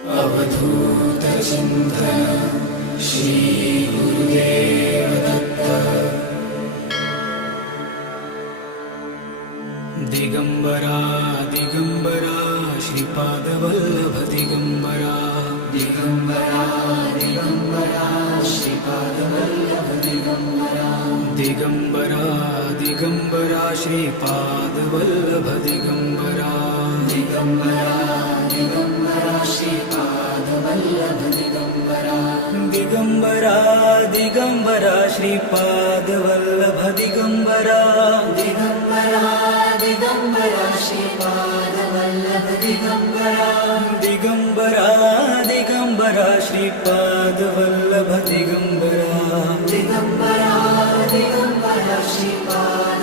अवधूत चिंतन श्री गुरुदेव दत्त। दिगंबरा दिगंबरा श्रीपाद वल्लभ दिगंबरा। दिगंबरा दिगंबरा श्रीपाद वल्लभ दिगंबरा। दिगंबरा दिगंबरा श्रीपाद वल्लभ दिगंबरा। दिगंबरा दिगंबरा श्रीपाद वल्लभ दिगंबरा। दिगंबरा दिगंबरा श्रीपाद वल्लभ दिगंबरा। दिगंबरा दिगंबरा श्रीपाद वल्लभ दिगंबरा। दिगंबरा दिगंबरा श्रीपाद वल्लभ दिगंबरा। दिगंबरा दिगंबरा श्रीपाद